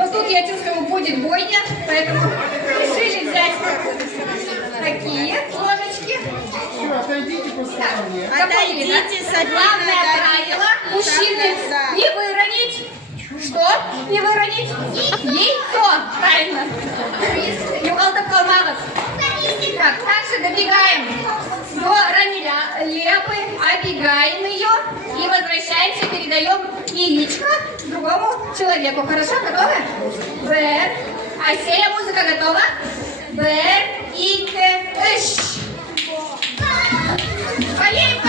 Но тут, я чувствую, будет бойня, поэтому решили взять такие ложечки. Все, отойдите после меня. Отойдите, главное правило мужчины не выронить. Что? Не выронить? Яйцо. Правильно. Югалта Калмагов. Так, также добегаем до ранилепы, обегаем ее и возвращаемся, передаем яичко другому человеку. Хорошо? Готовы? Бер. Асея, музыка готова? Бер, ике, эш. Поехали!